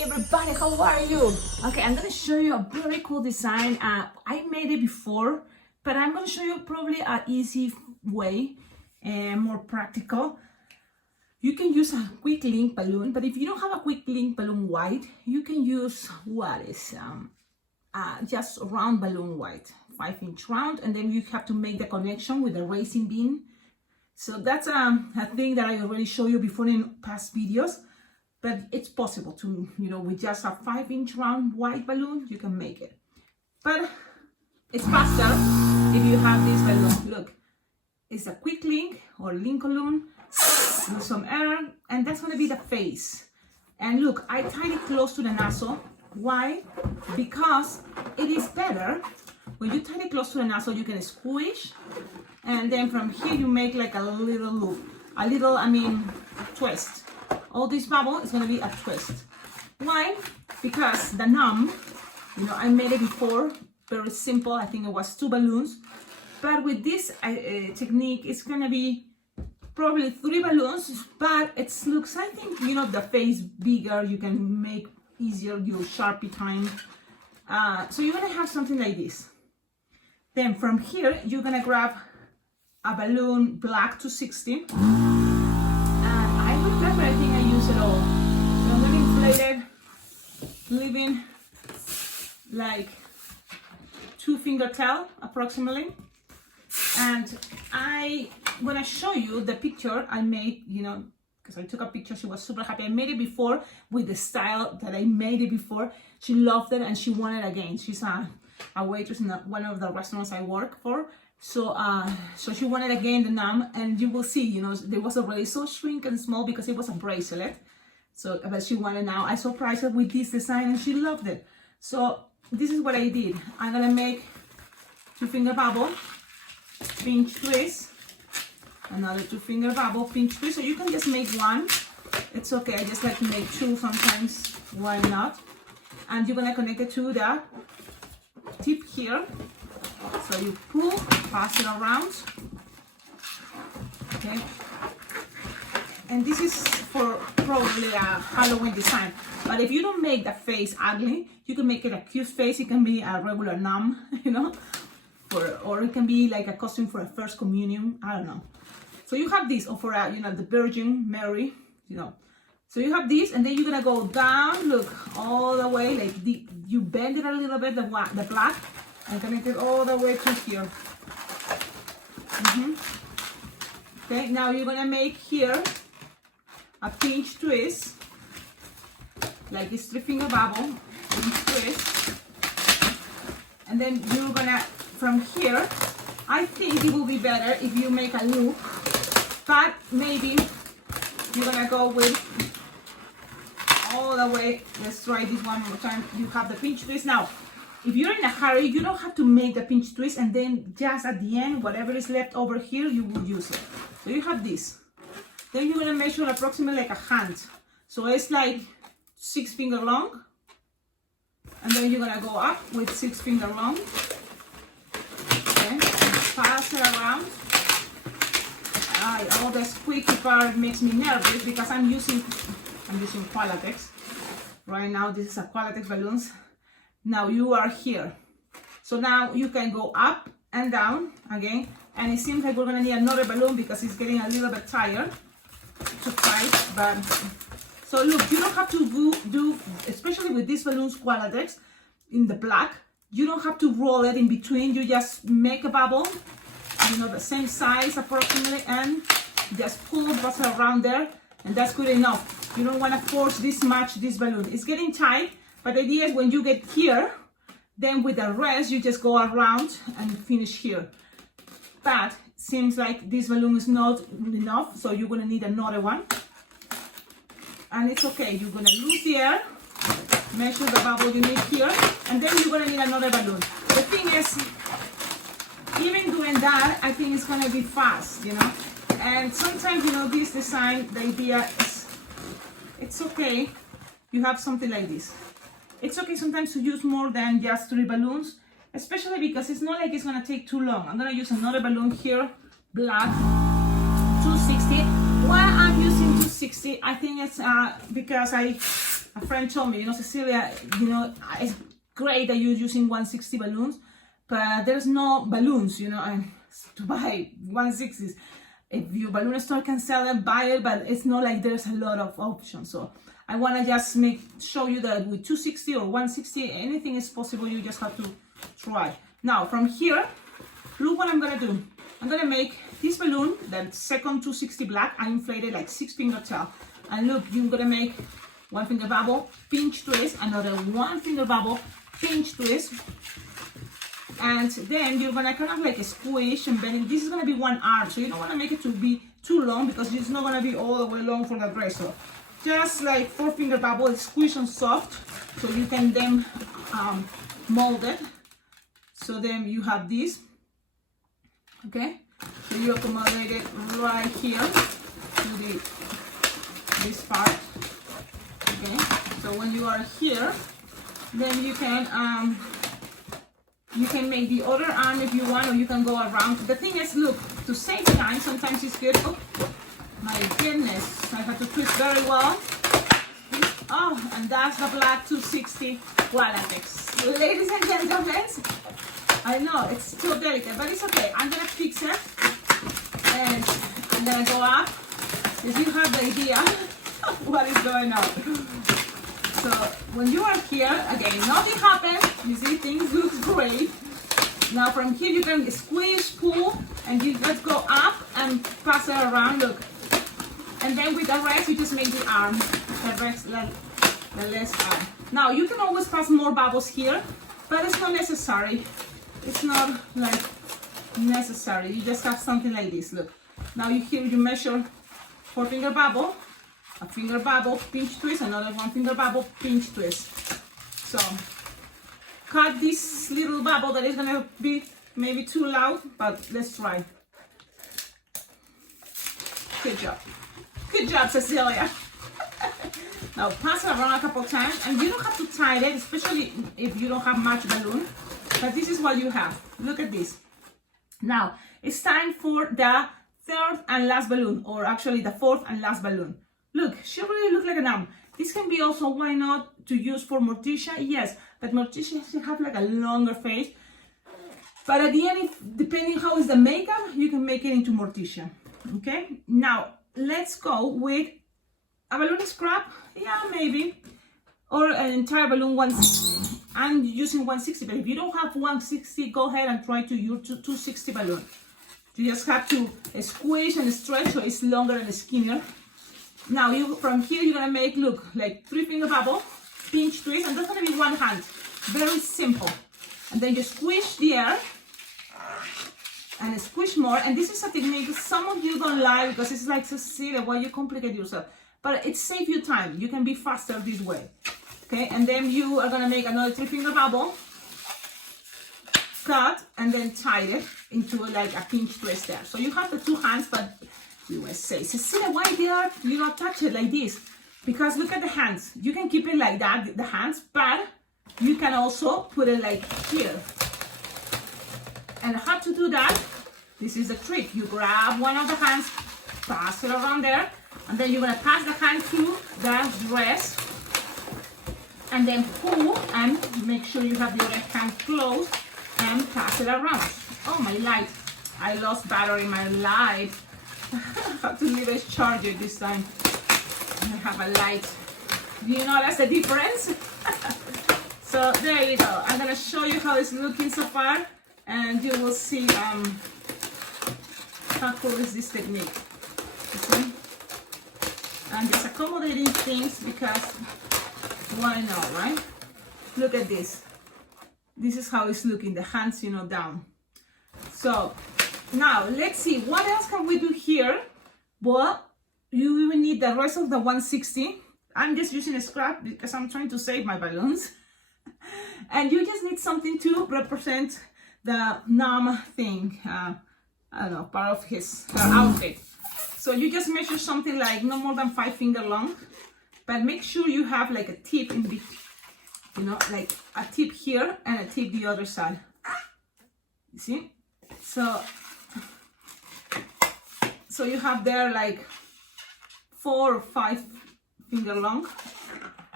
Hey everybody, how are you? Okay, I'm gonna show you a very cool design. I made it before, but I'm gonna show you probably an easy way and more practical. You can use a quick link balloon, but if you don't have a quick link balloon white, you can use what is just a round balloon white, 5-inch round, and then you have to make the connection with the racing bean. So that's a thing that I already showed you before in past videos, but it's possible to, with just a 5-inch round white balloon, you can make it. But it's faster if you have this balloon. Look, it's a quick link or link balloon with some air, and that's going to be the face. And look, I tied it close to the nozzle. Why? Because it is better when you tie it close to the nozzle. You can squish, and then from here you make like a little loop, twist. All this bubble is going to be a twist. Why? Because the numb, I made it before, very simple. I think it was 2 balloons, but with this technique it's going to be probably 3 balloons, but it looks, I think, the face bigger. You can make easier your Sharpie time. So you're gonna have something like this. Then from here you're gonna grab a balloon black 260, and I remember, I think I used it all. So I'm gonna inflate it, leaving like 2 finger tail approximately. And I'm gonna show you the picture I made, because I took a picture. She was super happy. I made it before with the style that I made it before. She loved it and she wanted it again. She's a waitress in one of the restaurants I work for. So she wanted again the numb, and you will see, there was already so shrink and small because it was a bracelet. So, but she wanted now. I surprised her with this design and she loved it. So this is what I did. I'm gonna make 2 finger bubble, pinch twist, another 2 finger bubble, pinch twist. So you can just make 1. It's okay. I just like to make 2 sometimes. Why not? And you're gonna connect it to the tip here. So you pull, pass it around. Okay. And this is for probably a Halloween design. But if you don't make the face ugly, you can make it a cute face. It can be a regular numb, or it can be like a costume for a first communion. I don't know. So you have this, or for the Virgin Mary, So you have this, and then you're gonna go down. Look, all the way, like you bend it a little bit, the black, and connect it all the way to here. Okay, now you're gonna make here a pinch twist, like this 3 finger bubble, pinch twist, and then you're gonna, from here, I think it will be better if you make a loop, but maybe you're gonna go with all the way. Let's try this one more time. You have the pinch twist. Now, if you're in a hurry, you don't have to make the pinch twist, and then just at the end, whatever is left over here, you will use it. So you have this. Then you're gonna measure approximately like a hand. So it's like 6 finger long, and then you're gonna go up with 6 finger long. Okay, pass it around. All the squeaky part makes me nervous because I'm using Qualatex. Right now, this is a Qualatex balloons. Now you are here. So now you can go up and down again. And it seems like we're gonna need another balloon because it's getting a little bit tired to fight. But so look, you don't have to do, especially with these balloons Qualatex in the black, you don't have to roll it in between. You just make a bubble, the same size approximately, and just pull the buzzer around there, and that's good enough. You don't want to force this much this balloon. It's getting tight, but the idea is when you get here, then with the rest you just go around and finish here. But seems like this balloon is not enough, so you're going to need another one, and it's okay. You're going to lose the air, measure the bubble you need here, and then you're going to need another balloon. The thing is, even doing that, I think it's going to be fast, and sometimes, this design, the idea is, it's okay, you have something like this. It's okay sometimes to use more than just 3 balloons, especially because it's not like it's going to take too long. I'm going to use another balloon here, black, 260. Why I'm using 260, I think it's because a friend told me, you know, Cecilia, you know, it's great that you're using 160 balloons, but there's no balloons, you know, and to buy 160s. If your balloon store can sell them, buy it, but it's not like there's a lot of options. So I want to just show you that with 260 or 160, anything is possible. You just have to try. Now from here, look what I'm gonna do. I'm gonna make this balloon, the second 260 black, I inflated like 6-finger tail. And look, you're gonna make 1-finger bubble, pinch twist, another 1-finger bubble, pinch twist, and then you're gonna kind of like a squish and bend. This is gonna be 1 arm, so you don't wanna make it to be too long because it's not gonna be all the way long for the dress. So just like 4-finger bubble, squish and soft, so you can then mold it. So then you have this, okay? So you accommodate it right here to this part, okay? So when you are here, then you can make the other arm if you want, or you can go around. The thing is, look, to save time, sometimes it's good. Oh, my goodness, I have to twist very well. Oh, and that's the black 260 latex. Ladies and gentlemen, I know it's too delicate, but it's okay. I'm gonna fix it, and I'm gonna go up. If you have the idea what is going on. So when you are here, again, nothing happens. You see, things look great. Now from here you can squeeze, pull, and you just go up and pass it around. Look, and then with the rest you just make the arm, the less arm. Now you can always pass more bubbles here, but it's not necessary. It's not like necessary. You just have something like this. Look, now you measure 4-finger bubble, a finger bubble, pinch twist, another 1-finger bubble, pinch twist. So cut this little bubble that is gonna be maybe too loud, but let's try. Good job. Good job, Cecilia. Now pass it around a couple times, and you don't have to tie it, especially if you don't have much balloon, but this is what you have. Look at this. Now it's time for the 3rd and last balloon, or actually the 4th and last balloon. Look, she really looks like an arm. This can be also, why not, to use for Morticia? Yes, but Morticia should have like a longer face. But at the end, depending how is the makeup, you can make it into Morticia. Okay, now let's go with a balloon scrap. Yeah, maybe. Or an entire balloon 160. I'm using 160, but if you don't have 160, go ahead and try to use 260 balloon. You just have to squish and stretch so it's longer and skinnier. Now from here you're gonna make, look, like 3-finger bubble, pinch twist, and that's gonna be 1 hand. Very simple. And then you squish the air and squish more. And this is a technique some of you don't like because it's like, Cecilia, why you complicate yourself? But it saves you time. You can be faster this way. Okay, and then you are gonna make another 3-finger bubble, cut, and then tie it into like a pinch twist there. So you have the 2 hands, but you will say, Cecilia, why you not touch it like this? Because look at the hands. You can keep it like that, the hands, but you can also put it like here. And how to do that? This is the trick. You grab one of the hands, pass it around there, and then you're gonna pass the hand through the dress, and then pull and make sure you have the other hand closed and pass it around. Oh, my light. I lost battery in my light. I have to leave it charged this time. I have a light. Do you notice the difference? So there you go. I'm gonna show you how it's looking so far, and you will see how cool is this technique. Okay? And just accommodating things because why not, right? Look at this. This is how it's looking, the hands, you know, down. So now let's see, what else can we do here? Well, you will need the rest of the 160. I'm just using a scrap because I'm trying to save my balloons. And you just need something to represent the gnome thing. I don't know, part of her outfit. So you just measure something like no more than 5-finger long, but make sure you have like a tip in between, you know, like a tip here and a tip the other side. You see? So you have there like 4 or 5 finger long.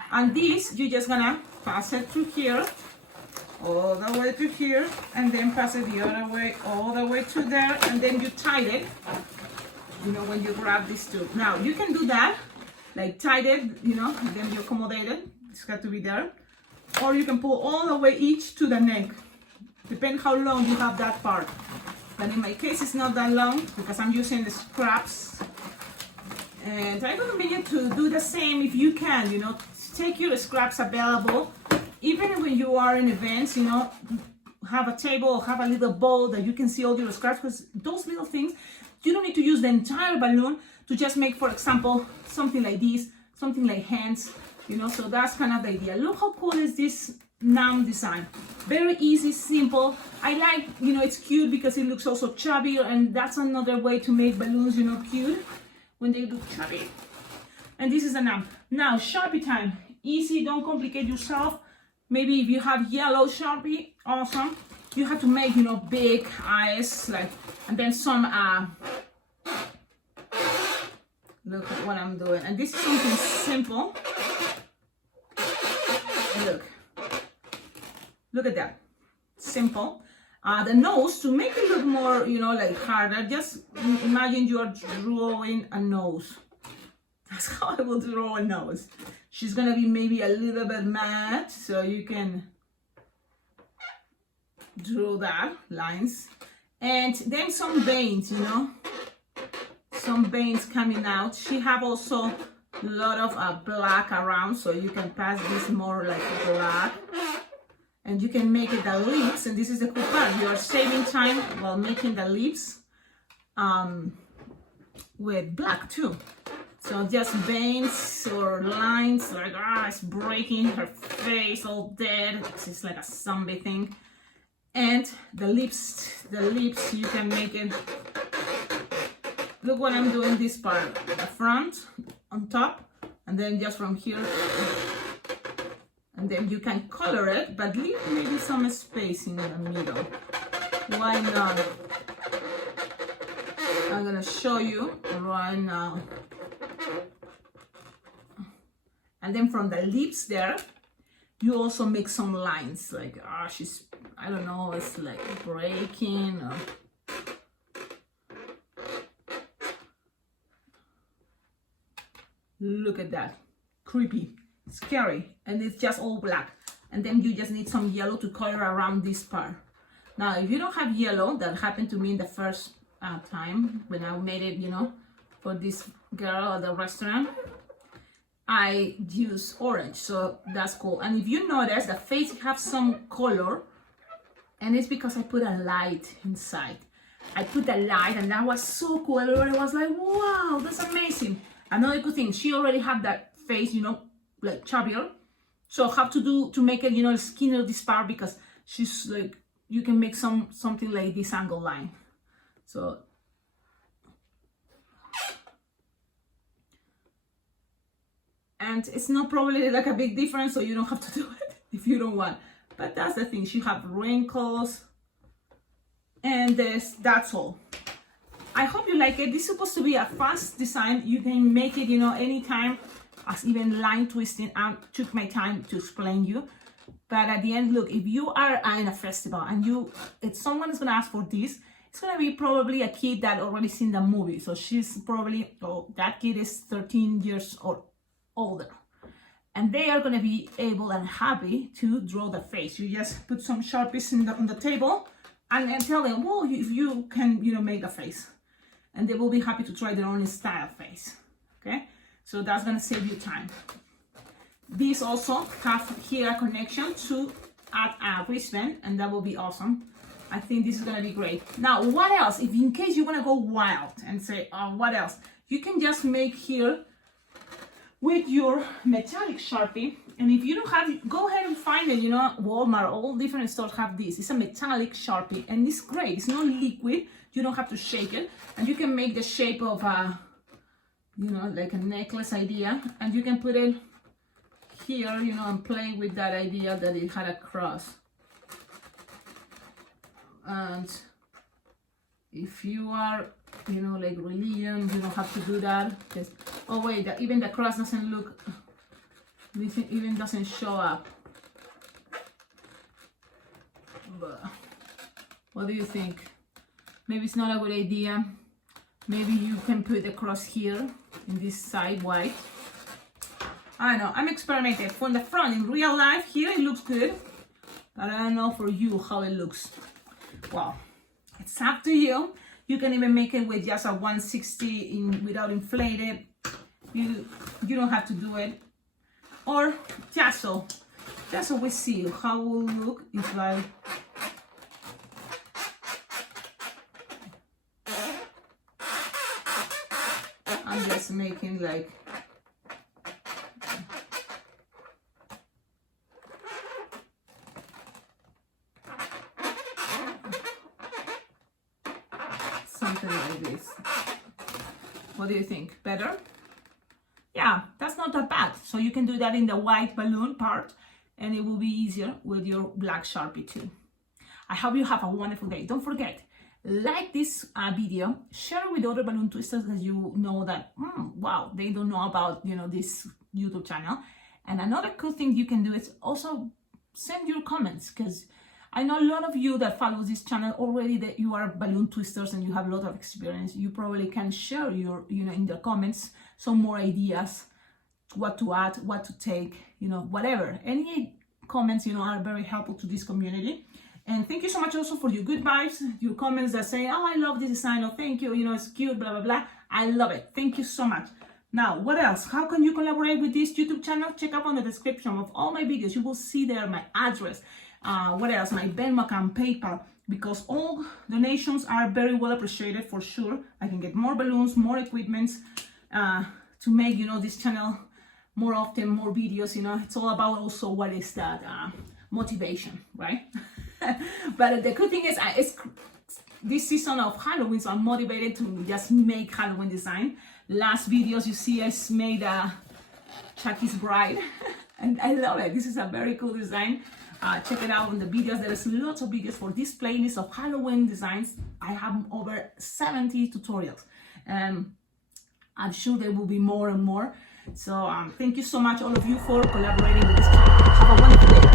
And this, you're just gonna pass it through here, all the way to here, and then pass it the other way, all the way to there, and then you tie it, you know, when you grab these two. Now, you can do that, like tie it, you know, and then you accommodate it. It's got to be there. Or you can pull all the way each to the neck. Depends how long you have that part. But in my case, it's not that long because I'm using the scraps. And I recommend you to do the same if you can, you know, take your scraps available. Even when you are in events, you know, have a table or have a little bowl that you can see all your scraps, because those little things, you don't need to use the entire balloon to just make, for example, something like this, something like hands, you know, so that's kind of the idea. Look how cool is this nam design. Very easy, simple. I like, you know, it's cute because it looks also chubby, and that's another way to make balloons, you know, cute when they look chubby. And this is the nam. Now, Sharpie time. Easy, don't complicate yourself. Maybe if you have yellow Sharpie, awesome. You have to make, you know, big eyes, like, and then some, look at what I'm doing. And this is something simple. Look at that, simple. The nose, to make it look more, you know, like harder, just imagine you're drawing a nose. That's how I will draw a nose. She's gonna be maybe a little bit mad, so you can draw that, lines. And then some veins, you know, some veins coming out. She have also a lot of black around, so you can pass this more like black. And you can make it the lips, and this is the cool part. You are saving time while making the lips with black too. So just veins or lines, like, it's breaking her face all dead. It's like a zombie thing. And the lips, you can make it. Look what I'm doing, this part, the front on top, and then just from here. And then you can color it, but leave maybe some space in the middle. Why not? I'm gonna show you right now. And then from the lips there, you also make some lines, like, she's, I don't know, it's like breaking or... Look at that, creepy. Scary, and it's just all black, and then you just need some yellow to color around this part. Now, if you don't have yellow, that happened to me in the first time when I made it, you know, for this girl at the restaurant, I use orange, so that's cool. And if you notice, the face have some color, and it's because I put a light inside. I put a light, and that was so cool. Everybody was like, wow, that's amazing. Another good thing, she already had that face, you know, like chubbier, so have to do to make it, you know, skinnier this part, because she's like, you can make something like this angle line. So and it's not probably like a big difference, so you don't have to do it if you don't want. But that's the thing, she have wrinkles, and that's all. I hope you like it. This is supposed to be a fast design. You can make it, you know, anytime. As even line twisting, I took my time to explain you. But at the end, look, if you are in a festival and if someone is gonna ask for this, it's gonna be probably a kid that already seen the movie. So she's probably, that kid is 13 years or older. And they are gonna be able and happy to draw the face. You just put some Sharpies on the table and then tell them, well, if you can, you know, make a face. And they will be happy to try their own style face, okay? So that's gonna save you time. These also have here a connection to add a wristband, and that will be awesome. I think this is gonna be great. Now, what else? If in case you wanna go wild and say, what else? You can just make here with your metallic Sharpie. And if you don't have, go ahead and find it, you know, Walmart, all different stores have this. It's a metallic Sharpie, and it's great. It's not liquid. You don't have to shake it. And you can make the shape of you know, like a necklace idea, and you can put it here, you know, and play with that idea that it had a cross. And if you are, you know, like religion, you don't have to do that. Just, oh wait, even the cross doesn't look This even doesn't show up. But what do you think? Maybe it's not a good idea. Maybe you can put the cross here in this side white. I don't know, I'm experimenting. From the front, in real life, here it looks good. But I don't know for you how it looks. Well, it's up to you. You can even make it with just a 160 without inflated. You don't have to do it. Or just so we see how it will look. It's like I'm just making like something like this. What do you think? Better? Yeah, that's not that bad. So you can do that in the white balloon part, and it will be easier with your black Sharpie too. I hope you have a wonderful day. Don't forget, like this video, share it with other balloon twisters that you know that, wow, they don't know about, this YouTube channel. And another cool thing you can do is also send your comments, because I know a lot of you that follow this channel already, that you are balloon twisters and you have a lot of experience. You probably can share your, in the comments, some more ideas, what to add, what to take, whatever. Any comments, are very helpful to this community. And thank you so much also for your good vibes, your comments that say, oh, I love this design, or thank you, it's cute, blah, blah, blah. I love it. Thank you so much. Now, what else? How can you collaborate with this YouTube channel? Check out on the description of all my videos. You will see there my address. What else? My Venmo account, PayPal, because all donations are very well appreciated for sure. I can get more balloons, more equipments to make, this channel more often, more videos, It's all about also what is that motivation, right? But the good thing is, it's this season of Halloween, so I'm motivated to just make Halloween design. Last videos you see, I made a Chucky's bride, and I love it. This is a very cool design. Check it out on the videos. There is lots of videos for this playlist of Halloween designs. I have over 70 tutorials. I'm sure there will be more and more. So thank you so much, all of you, for collaborating with this channel. Have a wonderful day.